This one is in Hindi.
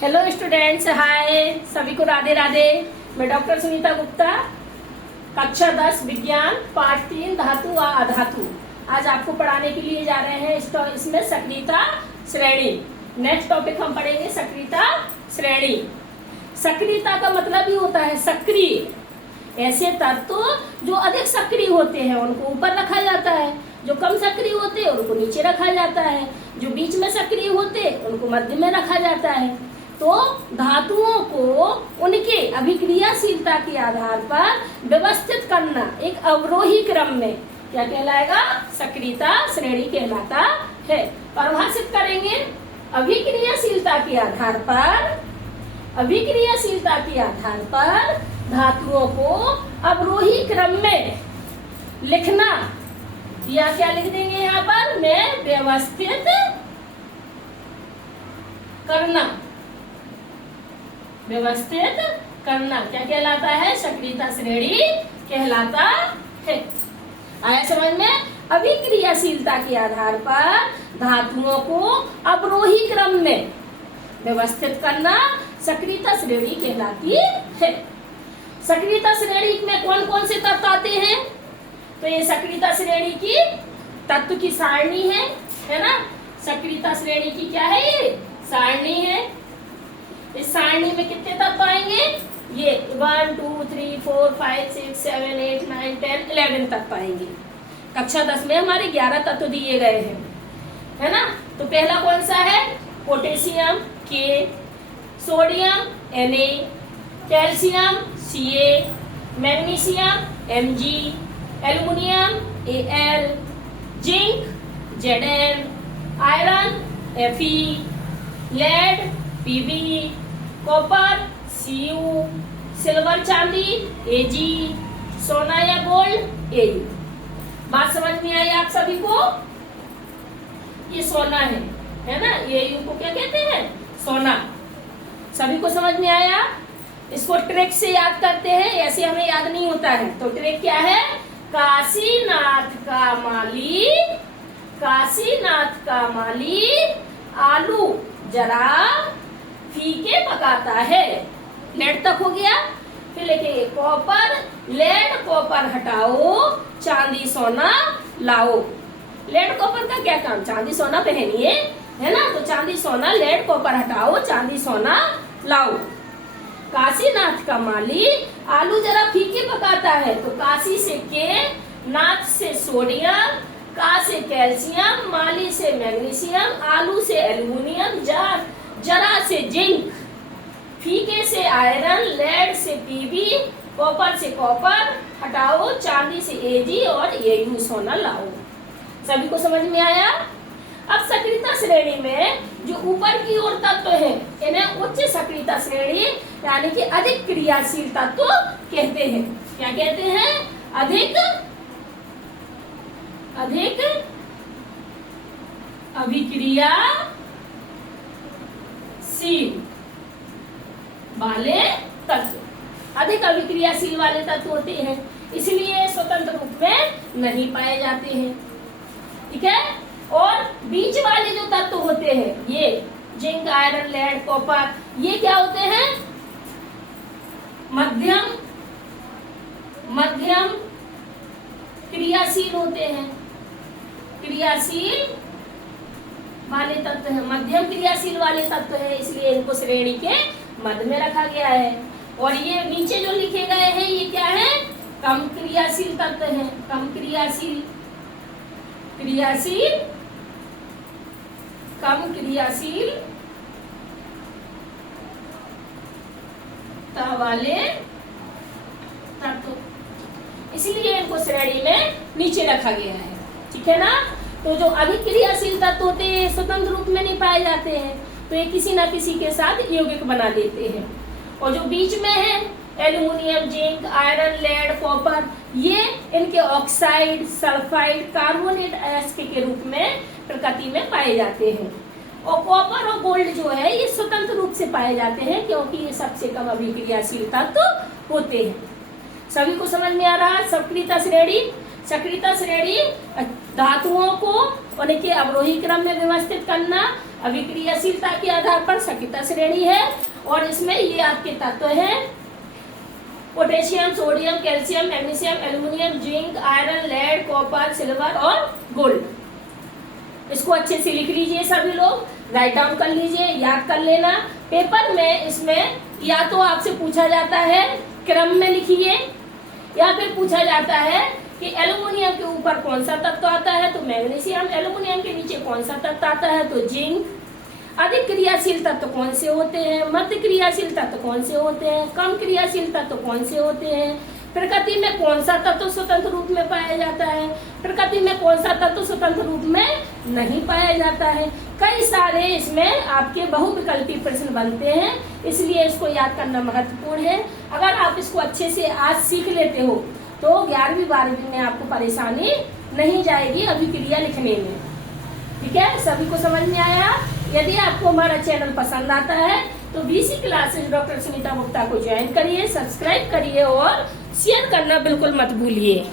हेलो स्टूडेंट्स, हाय सभी को राधे राधे। मैं डॉक्टर सुनीता गुप्ता, कक्षा 10 विज्ञान पाठ 3 धातु व अधातु आज आपको पढ़ाने के लिए जा रहे हैं। इसमें सक्रियता श्रेणी। नेक्स्ट टॉपिक हम पढ़ेंगे सक्रियता श्रेणी। सक्रियता का मतलब ही होता है सक्रिय। ऐसे तत्व जो अधिक सक्रिय होते हैं उनको ऊपर रखा जाता है, जो कम सक्रिय होते हैं उनको नीचे रखा जाता है, जो बीच में सक्रिय होते हैं उनको मध्य में रखा जाता है। तो धातुओं को उनके अभिक्रियाशीलता के आधार पर व्यवस्थित करना एक अवरोही क्रम में क्या कहलाएगा? सक्रियता श्रेणी कहलाता है। परिभाषित करेंगे अभिक्रियाशीलता के आधार पर धातुओं को अवरोही क्रम में लिखना, या क्या लिख देंगे यहाँ पर? में व्यवस्थित करना क्या कहलाता है? सक्रियता श्रेणी कहलाता है। आया समझ में? अभिक्रियाशीलता के आधार पर धातुओं को अवरोही क्रम में व्यवस्थित करना सक्रियता श्रेणी कहलाती है। सक्रियता श्रेणी में कौन कौन से तत्व आते हैं? तो ये सक्रियता श्रेणी की तत्व की सारणी है ना? सक्रियता श्रेणी की क्या है? ये सारणी है। इस सारणी में कितने तत्व आएंगे? ये 1 2 3 4 5 6 7 8 9 10 11 तत्व आएंगे। कक्षा 10 में हमारे 11 तत्व दिए गए हैं, है ना? तो पहला कौन सा है? पोटेशियम के, sodium Na, calcium Ca, magnesium Mg, aluminium Al, zinc Zn, iron Fe, lead Pb, copper Cu, silver चांदी Ag, सोना या गोल्ड Au। बात समझ में आई आप सभी को? ये सोना है ना? ये इनको क्या कहते हैं? सोना। सभी को समझ में आया? इसको ट्रिक से याद करते हैं, ऐसे हमें याद नहीं होता है। तो ट्रिक क्या है? काशीनाथ का माली आलू जरा फीके पकाता है। लेड तक हो गया। फिर लिखेंगे कॉपर, लेड कॉपर हटाओ, चांदी सोना लाओ। लेड कॉपर का क्या काम? चांदी सोना पहनिए, है ना? तो चांदी सोना, लेड कॉपर हटाओ, चांदी सोना लाओ। काशीनाथ का माली आलू जरा फीके पकाता है। तो काशी से के, नाथ से सोडियम, का से कैल्शियम, माली से मैग्नीशियम, आलू से एल्युमिनियम, जरा से जिंक, फीके से आयरन, लेड से पीबी, कॉपर से कॉपर हटाओ, चांदी से एजी और एयू सोना लाओ। सभी को समझ में आया? अब सक्रियता श्रेणी में जो ऊपर की ओर तत्व है इन्हें उच्च सक्रियता श्रेणी यानी कि अधिक क्रियाशील तत्व कहते हैं। क्या कहते हैं? अधिक अभिक्रियाशील वाले तत्व। अधिक अभिक्रियाशील वाले तत्व होते हैं, इसलिए स्वतंत्र रूप में नहीं पाए जाते हैं। ठीक है? और बीच वाले जो तत्व होते हैं, ये जिंक, आयरन, लेड, कॉपर, ये क्या होते हैं? मध्यम क्रियाशील होते हैं। क्रियाशील वाले तत्व है, मध्यम क्रियाशील वाले तत्व है, इसलिए इनको श्रेणी के मध्य में रखा गया है। और ये नीचे जो लिखे गए हैं ये क्या है? कम क्रियाशील तत्व है। कम क्रियाशील वाले तत्व, इसलिए इनको श्रेणी में नीचे रखा गया है। ठीक है ना? तो जो अभिक्रियाशील तत्व होते हैं स्वतंत्र रूप में नहीं पाए जाते हैं, तो ये किसी न किसी के साथ यौगिक बना देते हैं। और जो बीच में है aluminium, zinc, iron, lead, copper, ये इनके ऑक्साइड, सल्फाइड, कार्बोनेट अयस्क के रूप में प्रकृति में पाए जाते हैं। और कॉपर और गोल्ड जो है ये स्वतंत्र रूप से पाए जाते हैं, क्योंकि ये सबसे कम अभिक्रियाशील तत्व होते हैं। सभी को समझ में आ रहा है? सक्रियता श्रेणी धातुओं को उन्हें के अवरोही क्रम में व्यवस्थित करना अभिक्रियाशीलता के आधार पर सक्रियता श्रेणी है। और इसमें ये आपके तत्व हैं potassium, sodium, calcium, magnesium, aluminium, zinc, iron, lead, copper, silver और गोल्ड। इसको अच्छे से लिख लीजिए, सभी लोग राइट डाउन कर लीजिए, याद कर लेना। पेपर में इसमें या तो आपसे पूछा जाता है क्रम में लिखिए, या फिर पूछा जाता है कि एल्यूमिनियम के ऊपर कौन सा तत्व आता है तो मैग्नीशियम, एल्यूमिनियम के नीचे कौन सा तत्व आता है तो जिंक, अधिक क्रियाशील तत्व कौन से होते हैं, मध्य क्रियाशील तत्व कौन से होते हैं, कम क्रियाशील तत्व कौन से होते हैं, प्रकृति में कौन सा तत्व स्वतंत्र रूप में पाया जाता है, प्रकृति में कौन सा तत्व स्वतंत्र रूप में नहीं पाया जाता है। कई सारे इसमें आपके बहुविकल्पी प्रश्न बनते हैं, इसलिए इसको याद करना महत्वपूर्ण है। अगर आप इसको अच्छे से आज सीख लेते हो तो 11वीं 12वीं में आपको परेशानी नहीं जाएगी अभिक्रिया लिखने में। ठीक है, सभी को समझ में आया? यदि आपको हमारा चैनल पसंद आता है तो BC classes doctor Sunita Gupta को ज्वाइन करिए, सब्सक्राइब करिए और शेयर करना बिल्कुल मत भूलिए।